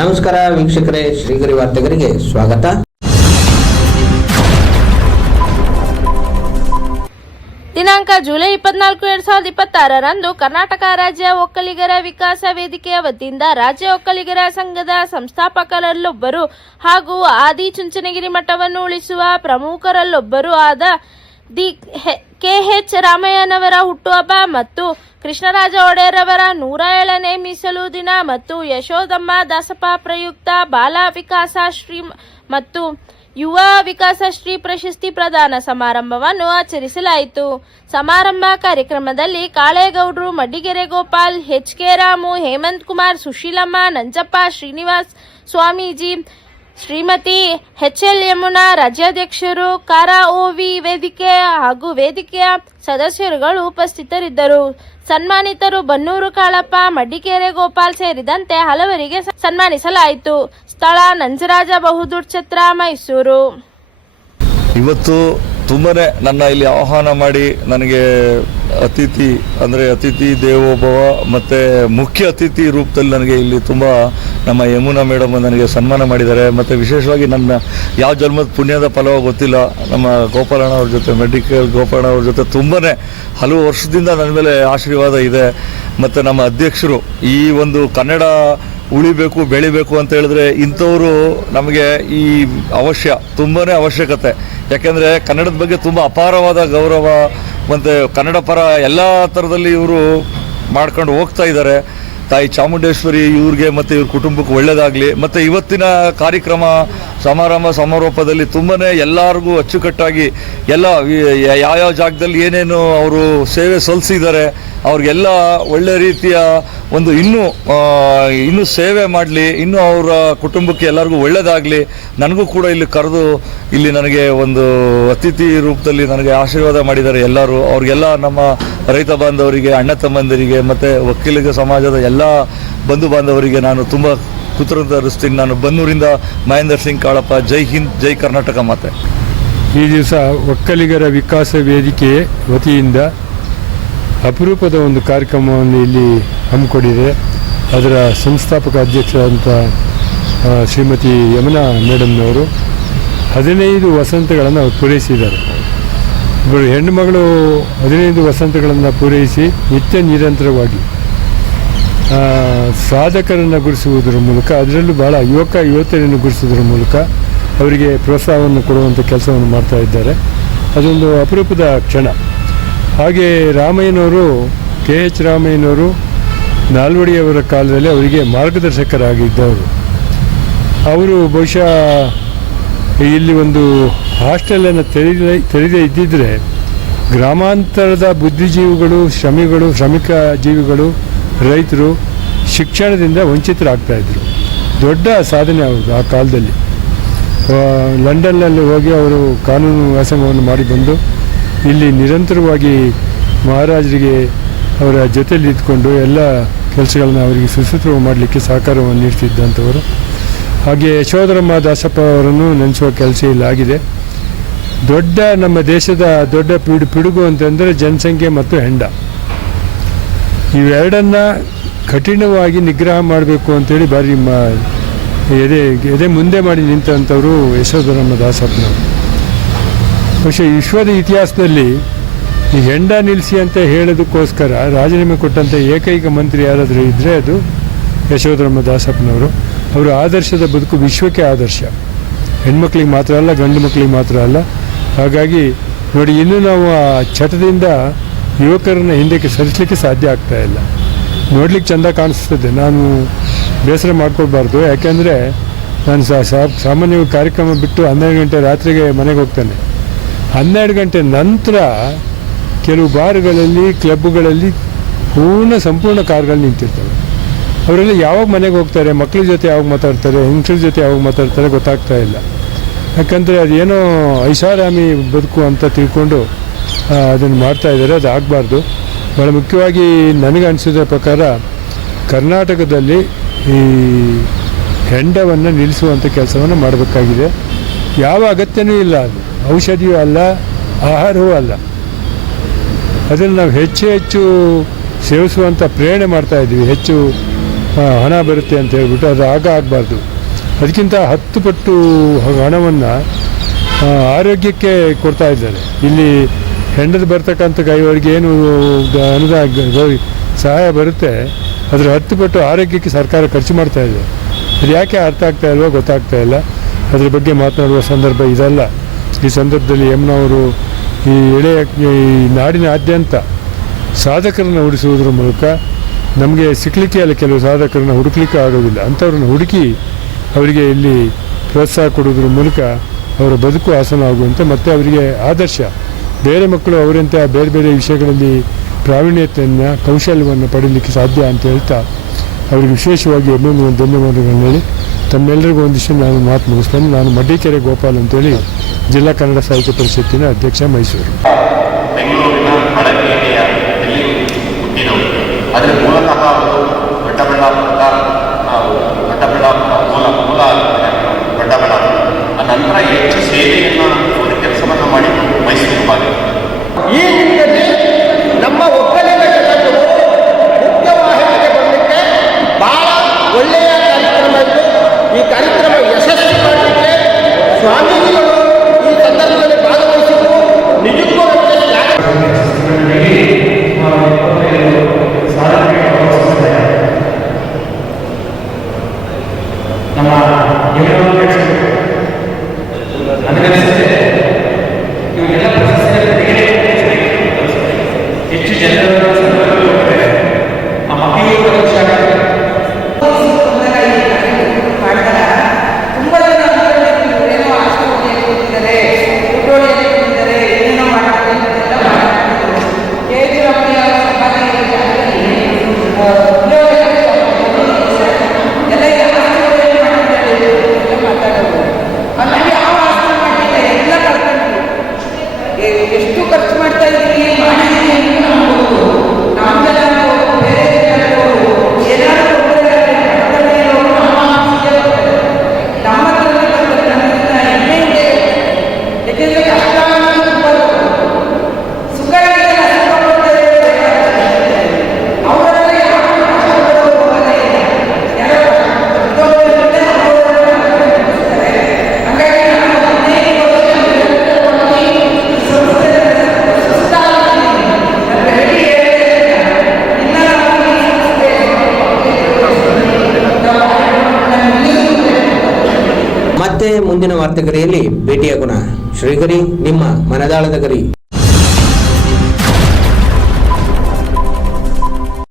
ನಮಸ್ಕಾರ ವೀಕ್ಷಕರೇ, ಶ್ರೀಗರಿ ವಾರ್ತೆಗರಿಗೆ ಸ್ವಾಗತ. ದಿನಾಂಕ ಜುಲೈ 24, 2026ರಂದು ಕರ್ನಾಟಕ ರಾಜ್ಯ ಒಕ್ಕಲಿಗರ ವಿಕಾಸ ವೇದಿಕೆಯ ವತಿಯಿಂದ ರಾಜ್ಯ ಒಕ್ಕಲಿಗರ ಸಂಘದ ಸಂಸ್ಥಾಪಕರಲ್ಲೊಬ್ಬರು ಹಾಗೂ ಆದಿ ಚುಂಚನಗಿರಿ ಮಠವನ್ನು ಉಳಿಸುವ ಪ್ರಮುಖರಲ್ಲೊಬ್ಬರು ಆದ ದಿ ಕೆ.ಎಚ್. ರಾಮಯ್ಯನವರ ಹುಟ್ಟುಹಬ್ಬ ಮತ್ತು ಕೃಷ್ಣರಾಜ ಒಡೆಯರ್ ಅವರ 107ನೇ ಮೀಸಲು ದಿನ ಮತ್ತು ಯಶೋದಮ್ಮ ದಾಸಪ್ಪ ಪ್ರಯುಕ್ತ ಬಾಲ ವಿಕಾಸ ಶ್ರೀ ಮತ್ತು ಯುವ ವಿಕಾಸ ಶ್ರೀ ಪ್ರಶಸ್ತಿ ಪ್ರದಾನ ಸಮಾರಂಭವನ್ನು ಆಚರಿಸಲಾಯಿತು. ಸಮಾರಂಭ ಕಾರ್ಯಕ್ರಮದಲ್ಲಿ ಕಾಳೇಗೌಡರು, ಮಡ್ಡಿಗೆರೆ ಗೋಪಾಲ್, ಎಚ್.ಕೆ. ರಾಮು, ಹೇಮಂತ್ ಕುಮಾರ್, ಸುಶೀಲಮ್ಮ, ನಂಜಪ್ಪ, ಶ್ರೀನಿವಾಸ್ ಸ್ವಾಮೀಜಿ, ಶ್ರೀಮತಿ ಎಚ್.ಎಲ್. ಯಮುನಾ, ರಾಜ್ಯಾಧ್ಯಕ್ಷರು, ಕಾರ.ಓ.ವಿ. ವೇದಿಕೆ ಹಾಗೂ ವೇದಿಕೆಯ ಸದಸ್ಯರುಗಳು ಉಪಸ್ಥಿತರಿದ್ದರು. ಸನ್ಮಾನಿತರು ಬನ್ನೂರು ಕಾಳಪ್ಪ, ಮಡ್ಡಿಗೆರೆ ಗೋಪಾಲ್ ಸೇರಿದಂತೆ ಹಲವರಿಗೆ ಸನ್ಮಾನಿಸಲಾಯಿತು. ಸ್ಥಳ ನಂಜರಾಜ ಬಹುದೂರ್ ಛತ್ರ, ಮೈಸೂರು. ಇವತ್ತು ತುಂಬನೇ ನನ್ನ ಇಲ್ಲಿ ಆಹ್ವಾನ ಮಾಡಿ ನನಗೆ ಅತಿಥಿ ದೇವೋಭವ ಮತ್ತು ಮುಖ್ಯ ಅತಿಥಿ ರೂಪದಲ್ಲಿ ನನಗೆ ಇಲ್ಲಿ ತುಂಬ ನಮ್ಮ ಯಮುನಾ ಮೇಡಮ್ ನನಗೆ ಸನ್ಮಾನ ಮಾಡಿದ್ದಾರೆ. ಮತ್ತು ವಿಶೇಷವಾಗಿ ನನ್ನ ಯಾವ ಜನ್ಮದ ಪುಣ್ಯದ ಫಲವೋ ಗೊತ್ತಿಲ್ಲ, ನಮ್ಮ ಗೋಪಾಲಣ್ಣ ಅವ್ರ ಜೊತೆ, ಮೆಡಿಕಲ್ ಗೋಪಾಲಣ್ಣ ಅವ್ರ ಜೊತೆ ತುಂಬನೇ ಹಲವು ವರ್ಷದಿಂದ ನನ್ನ ಮೇಲೆ ಆಶೀರ್ವಾದ ಇದೆ. ಮತ್ತು ನಮ್ಮ ಅಧ್ಯಕ್ಷರು ಈ ಒಂದು ಕನ್ನಡ ಉಳಿಬೇಕು, ಬೆಳಿಬೇಕು ಅಂತ ಹೇಳಿದ್ರೆ ಇಂಥವರು ನಮಗೆ ಈ ತುಂಬಾ ಅವಶ್ಯಕತೆ. ಯಾಕೆಂದರೆ ಕನ್ನಡದ ಬಗ್ಗೆ ತುಂಬ ಅಪಾರವಾದ ಗೌರವ ಮತ್ತು ಕನ್ನಡ ಪರ ಎಲ್ಲ ಥರದಲ್ಲಿ ಇವರು ಮಾಡ್ಕೊಂಡು ಹೋಗ್ತಾ ಇದ್ದಾರೆ. ತಾಯಿ ಚಾಮುಂಡೇಶ್ವರಿ ಇವ್ರಿಗೆ ಮತ್ತು ಇವ್ರ ಕುಟುಂಬಕ್ಕೆ ಒಳ್ಳೆಯದಾಗಲಿ. ಮತ್ತು ಇವತ್ತಿನ ಕಾರ್ಯಕ್ರಮ ಸಮಾರೋಪದಲ್ಲಿ ತುಂಬಾ ಎಲ್ಲರಿಗೂ ಅಚ್ಚುಕಟ್ಟಾಗಿ ಎಲ್ಲ ಯಾವ್ಯಾವ ಜಾಗದಲ್ಲಿ ಏನೇನು ಅವರು ಸೇವೆ ಸಲ್ಲಿಸಿದ್ದಾರೆ ಅವ್ರಿಗೆಲ್ಲ ಒಳ್ಳೆ ರೀತಿಯ ಒಂದು ಇನ್ನೂ ಸೇವೆ ಮಾಡಲಿ, ಇನ್ನೂ ಅವರ ಕುಟುಂಬಕ್ಕೆ ಎಲ್ಲರಿಗೂ ಒಳ್ಳೆಯದಾಗಲಿ. ನನಗೂ ಕೂಡ ಇಲ್ಲಿ ಕರೆದು ಇಲ್ಲಿ ನನಗೆ ಒಂದು ಅತಿಥಿ ರೂಪದಲ್ಲಿ ನನಗೆ ಆಶೀರ್ವಾದ ಮಾಡಿದ್ದಾರೆ ಎಲ್ಲರೂ. ಅವ್ರಿಗೆಲ್ಲ ನಮ್ಮ ರೈತ ಬಾಂಧವರಿಗೆ, ಅಣ್ಣ ತಮ್ಮಂದಿರಿಗೆ ಮತ್ತು ಒಕ್ಕಲಿಗ ಸಮಾಜದ ಎಲ್ಲ ಬಂಧು ಬಾಂಧವರಿಗೆ ನಾನು ತುಂಬ ಕೃತಜ್ಞತೆ ಅರ್ಪಿಸ್ತೀನಿ. ನಾನು ಬನ್ನೂರಿಂದ ಮಹೇಂದ್ರ ಸಿಂಗ್ ಕಾಳಪ್ಪ. ಜೈ ಹಿಂದ್, ಜೈ ಕರ್ನಾಟಕ ಮಾತೆ. ಈ ದಿವಸ ಒಕ್ಕಲಿಗರ ವಿಕಾಸ ವೇದಿಕೆ ವತಿಯಿಂದ ಅಪರೂಪದ ಒಂದು ಕಾರ್ಯಕ್ರಮವನ್ನು ಇಲ್ಲಿ ಹಮ್ಮಿಕೊಂಡಿದೆ. ಅದರ ಸಂಸ್ಥಾಪಕ ಅಧ್ಯಕ್ಷರಾದಂಥ ಶ್ರೀಮತಿ ಯಮುನಾ ಮೇಡಮ್ನವರು 15 ವಸಂತಗಳನ್ನು ಪೂರೈಸಿದ್ದಾರೆ. ಇಬ್ಬರು ಹೆಣ್ಣು ಮಗಳು 15 ವಸಂತಗಳನ್ನು ಪೂರೈಸಿ ನಿತ್ಯ ನಿರಂತರವಾಗಿ ಸಾಧಕರನ್ನು ಗುರುತಿಸುವುದರ ಮೂಲಕ, ಅದರಲ್ಲೂ ಭಾಳ ಯುವತಿಯರನ್ನು ಗುರುತಿಸುವುದರ ಮೂಲಕ ಅವರಿಗೆ ಪ್ರೋತ್ಸಾಹವನ್ನು ಕೊಡುವಂಥ ಕೆಲಸವನ್ನು ಮಾಡ್ತಾ ಇದ್ದಾರೆ. ಅದೊಂದು ಅಪರೂಪದ ಕ್ಷಣ. ಹಾಗೆ ರಾಮಯ್ಯನವರು, ಕೆ.ಎಚ್. ರಾಮಯ್ಯನವರು ನಾಲ್ವಡಿಯವರ ಕಾಲದಲ್ಲಿ ಅವರಿಗೆ ಮಾರ್ಗದರ್ಶಕರಾಗಿದ್ದವರು. ಅವರು ಬಹುಶಃ ಇಲ್ಲಿ ಒಂದು ಹಾಸ್ಟೆಲನ್ನು ತೆರೆದೇ ಇದ್ದಿದ್ದರೆ ಗ್ರಾಮಾಂತರದ ಬುದ್ಧಿಜೀವಿಗಳು, ಶ್ರಮಿಕ ಜೀವಿಗಳು, ರೈತರು ಶಿಕ್ಷಣದಿಂದ ವಂಚಿತರಾಗ್ತಾಯಿದ್ರು. ದೊಡ್ಡ ಸಾಧನೆ ಅವ್ರದ್ದು ಆ ಕಾಲದಲ್ಲಿ. ಲಂಡನ್ನಲ್ಲಿ ಹೋಗಿ ಅವರು ಕಾನೂನು ವ್ಯಾಸಂಗವನ್ನು ಮಾಡಿ ಬಂದು ಇಲ್ಲಿ ನಿರಂತರವಾಗಿ ಮಹಾರಾಜರಿಗೆ ಅವರ ಜೊತೆಯಲ್ಲಿ ಇದ್ಕೊಂಡು ಎಲ್ಲ ಕೆಲಸಗಳನ್ನು ಅವರಿಗೆ ಸುಸೂತ್ರವಾಗಿ ಮಾಡಲಿಕ್ಕೆ ಸಹಕಾರವನ್ನು ನೀಡ್ತಿದ್ದಂಥವರು. ಹಾಗೆ ಯಶೋಧರಮ್ಮ ದಾಸಪ್ಪ ಅವರನ್ನು ನೆನೆಸುವ ಕೆಲಸ ಇಲ್ಲಾಗಿದೆ. ನಮ್ಮ ದೇಶದ ದೊಡ್ಡ ಪಿಡುಗು ಅಂತಂದರೆ ಜನಸಂಖ್ಯೆ ಮತ್ತು ಹೆಂಡ. ಇವೆರಡನ್ನು ಕಠಿಣವಾಗಿ ನಿಗ್ರಹ ಮಾಡಬೇಕು ಅಂತೇಳಿ ಬಾರಿ ಎದೆ ಮುಂದೆ ಮಾಡಿ ನಿಂತಂಥವರು ಯಶೋಧರಮ್ಮ ದಾಸಪ್ಪನವರು. ಬಹುಶಃ ವಿಶ್ವದ ಇತಿಹಾಸದಲ್ಲಿ ಈ ಹೆಂಡ ನಿಲ್ಲಿಸಿ ಅಂತ ಹೇಳೋದಕ್ಕೋಸ್ಕರ ರಾಜೀನಾಮೆ ಕೊಟ್ಟಂಥ ಏಕೈಕ ಮಂತ್ರಿ ಯಾರಾದರೂ ಇದ್ದರೆ ಅದು ಯಶೋಧರಮ್ಮ ದಾಸಪ್ಪನವರು. ಅವರ ಆದರ್ಶದ ಬದುಕು ವಿಶ್ವಕ್ಕೆ ಆದರ್ಶ. ಹೆಣ್ಮಕ್ಳಿಗೆ ಮಾತ್ರ ಅಲ್ಲ, ಗಂಡು ಮಕ್ಕಳಿಗೆ ಮಾತ್ರ ಅಲ್ಲ. ಹಾಗಾಗಿ ನೋಡಿ, ಇನ್ನೂ ನಾವು ಆ ಚಟದಿಂದ ಯುವಕರನ್ನ ಹಿಂದಕ್ಕೆ ಸರಿಸಲಿಕ್ಕೆ ಸಾಧ್ಯ ಆಗ್ತಾ ಇಲ್ಲ. ನೋಡ್ಲಿಕ್ಕೆ ಚೆಂದ ಕಾಣಿಸ್ತದೆ. ನಾನು ಬೇಸರ ಮಾಡ್ಕೊಳ್ಬಾರ್ದು. ಯಾಕೆಂದರೆ ನಾನು ಸಾಮಾನ್ಯವಾಗಿ ಕಾರ್ಯಕ್ರಮ ಬಿಟ್ಟು 12 ಗಂಟೆ ರಾತ್ರಿಗೆ ಮನೆಗೆ ಹೋಗ್ತೇನೆ. 12 ಗಂಟೆ ನಂತರ ಕೆಲವು ಬಾರ್ಗಳಲ್ಲಿ, ಕ್ಲಬ್ಗಳಲ್ಲಿ ಸಂಪೂರ್ಣ ಕಾರ್ಗಳು ನಿಂತಿರ್ತವೆ. ಅವರೆಲ್ಲ ಯಾವಾಗ ಮನೆಗೆ ಹೋಗ್ತಾರೆ, ಮಕ್ಕಳ ಜೊತೆ ಯಾವಾಗ ಮಾತಾಡ್ತಾರೆ, ಹೆಂಗಸ್ರ ಜೊತೆ ಯಾವಾಗ ಮಾತಾಡ್ತಾರೆ ಗೊತ್ತಾಗ್ತಾ ಇಲ್ಲ. ಯಾಕಂದರೆ ಅದೇನೋ ಐಷಾರಾಮಿ ಬದುಕು ಅಂತ ತಿಳ್ಕೊಂಡು ಅದನ್ನು ಮಾಡ್ತಾಯಿದ್ದಾರೆ. ಅದು ಆಗಬಾರ್ದು. ಭಾಳ ಮುಖ್ಯವಾಗಿ ನನಗೆ ಅನಿಸಿದ ಪ್ರಕಾರ ಕರ್ನಾಟಕದಲ್ಲಿ ಈ ಹೆಂಡವನ್ನು ನಿಲ್ಲಿಸುವಂಥ ಕೆಲಸವನ್ನು ಮಾಡಬೇಕಾಗಿದೆ. ಯಾವ ಅಗತ್ಯವೂ ಇಲ್ಲ. ಅದು ಔಷಧಿಯೂ ಅಲ್ಲ, ಆಹಾರವೂ ಅಲ್ಲ. ಅದನ್ನು ನಾವು ಹೆಚ್ಚು ಸೇವಿಸುವಂಥ ಪ್ರೇರಣೆ ಮಾಡ್ತಾಯಿದ್ವಿ. ಹೆಚ್ಚು ಹಣ ಬರುತ್ತೆ ಅಂತ ಹೇಳ್ಬಿಟ್ಟು ಅದು ಆಗಬಾರ್ದು. ಅದಕ್ಕಿಂತ 10 ಪಟ್ಟು ಹಣವನ್ನು ಆರೋಗ್ಯಕ್ಕೆ ಕೊಡ್ತಾ ಇದ್ದಾರೆ. ಇಲ್ಲಿ ಹೆಂಡದ ಬರ್ತಕ್ಕಂಥ ಕೈವರಿಗೆ ಏನು ಸಹಾಯ ಬರುತ್ತೆ ಅದರ 10 ಪಟ್ಟು ಆರೋಗ್ಯಕ್ಕೆ ಸರ್ಕಾರ ಖರ್ಚು ಮಾಡ್ತಾ ಇದೆ. ಅದು ಯಾಕೆ ಅರ್ಥ ಆಗ್ತಾ ಇಲ್ವೋ ಗೊತ್ತಾಗ್ತಾ ಇಲ್ಲ. ಅದ್ರ ಬಗ್ಗೆ ಮಾತನಾಡುವ ಸಂದರ್ಭ ಇದಲ್ಲ. ಈ ಸಂದರ್ಭದಲ್ಲಿ ಯಮುನವರು ಈ ನಾಡಿನಾದ್ಯಂತ ಸಾಧಕರನ್ನು ಹುಡಿಸುವುದರ ಮೂಲಕ ನಮಗೆ ಸಿಕ್ಕಲಿಕ್ಕೆ ಅಲ್ಲ, ಕೆಲವು ಸಾಧಕರನ್ನು ಹುಡುಕ್ಲಿಕ್ಕೆ ಆಗೋದಿಲ್ಲ, ಅಂಥವ್ರನ್ನ ಹುಡುಕಿ ಅವರಿಗೆ ಇಲ್ಲಿ ಪ್ರೋತ್ಸಾಹ ಕೊಡೋದ್ರ ಮೂಲಕ ಅವರ ಬದುಕು ಆಸನವಾಗುವಂತೆ ಮತ್ತು ಅವರಿಗೆ ಆದರ್ಶ ಬೇರೆ ಮಕ್ಕಳು ಅವರಂತೆ ಬೇರೆ ಬೇರೆ ವಿಷಯಗಳಲ್ಲಿ ಪ್ರಾವೀಣ್ಯತೆಯನ್ನು ಕೌಶಲ್ಯವನ್ನು ಪಡೀಲಿಕ್ಕೆ ಸಾಧ್ಯ ಅಂತ ಹೇಳ್ತಾ ಅವರಿಗೆ ವಿಶೇಷವಾಗಿ ಧನ್ಯವಾದಗಳನ್ನು ಹೇಳಿ ತಮ್ಮೆಲ್ಲರಿಗೂ ಒಂದಿಷ್ಟು ನಾನು ಮಾತು ಮುಗಿಸ್ತೇನೆ. ನಾನು ಮಡ್ಡಿಕೆರೆ ಗೋಪಾಲ್ ಅಂತೇಳಿ ಜಿಲ್ಲಾ ಕನ್ನಡ ಸಾಹಿತ್ಯ ಪರಿಷತ್ತಿನ ಅಧ್ಯಕ್ಷ, ಮೈಸೂರು. ಬೆಂಗಳೂರಿನ ಹಳಗೇರಿಯ ಹುಟ್ಟಿದವರು. ಆದರೆ ಮೂಲತಃ ಅವರು ದೊಡ್ಡಬಳ್ಳಾಪುರ ಮೂಲ ದೊಡ್ಡಬಳ್ಳಾಪುರ. ಆ ನಂತರ ಹೆಚ್ಚು ಸೇವೆಯನ್ನು ಅವರು ಕೆಲಸವನ್ನು ಮಾಡಿಕೊಂಡು ಮೈಸೂರು ಭಾಗ. ಈ ನಿಟ್ಟಿನಲ್ಲಿ ನಮ್ಮ ಒಕ್ಕಲಿಗ ಜನಾಂಗವು ಮುಖ್ಯವಾಹಿನಿಗೆ ಬರಲಿಕ್ಕೆ ಬಹಳ ಒಳ್ಳೆಯ ಕಾರ್ಯಕ್ರಮ ಇತ್ತು. ಈ ಕಾರ್ಯಕ್ರಮ ಯಶಸ್ವಿ ಮಾಡಲಿಕ್ಕೆ ಸ್ವಾಮೀಜಿಗಳು ಈ ಸಂದರ್ಭದಲ್ಲಿ ಭಾಗವಹಿಸಿದ್ದು ನಿಜಕ್ಕೂ ನಮ್ಮ ನನಗನ್ನಿಸುತ್ತೆ ಇವೆಲ್ಲ ಹೆಚ್ಚು ಜನರ ಆ ಮಕ್ಕಳಿಗೆ ತುಂಬ ಜನ ಏನೋ ಆಸ್ಪತ್ರೆ ಕೂತಿದ್ದಾರೆ, ಕುಟೋಳಿಯಲ್ಲಿ ಕೂತಿದ್ದಾರೆ, ಏನೇನೋ ಮಾಡ್ತಾರೆ ಅಂತೆಲ್ಲ ಮಾತಾಡ್ತಿದ್ರು. ಯಡಿಯೂರಪ್ಪನ ಸಭಾಗಿ ಮಾತಾಡೋದು ಆಮೇಲೆ ಯಾವ ಆಸನ ಮಾಡಿಲ್ಲ, ಎಲ್ಲ ಕಳ್ಕೊಂಡ್ವಿ. ಎಷ್ಟು ಖರ್ಚು ಮಾಡ್ತಾ ಇದ್ದೀವಿ ಮಾಡಿದ್ದೀವಿ ಅಂತ ಅನ್ಬೋದು. ನಮ್ಗೆಲ್ಲ ಬೇರೆ ಏನಾದರೂ ನಮ್ಮ ಹತ್ರನೇ ಬರ್ತಾರೆ. ನಮ್ಮಿಂದ ಹೆಮ್ಮೆ ಇದೆ. ಯಾಕೆಂದರೆ ಕಷ್ಟ ಅನ್ನೋದು ತುಂಬ ಸುಖ ಇದೆಯಲ್ಲ, ಸುಖ ಕೊಡ್ತಾರೆ ಅವರೆಲ್ಲ ಯಾರು ಕಷ್ಟ ಪಡೋದು ಹೋಗೋದೇ ಇಲ್ಲ. ಯಾರೋ ಹಾಗಾಗಿ ನಾನು 15 ಮತ್ತೆ ಮುಂದಿನ ವಾರ್ತೆಗರಿಯಲ್ಲಿ ಭೇಟಿಯಾಗೋಣ. ಶ್ರೀಗರಿ, ನಿಮ್ಮ ಮನದಾಳದ ಗರಿ.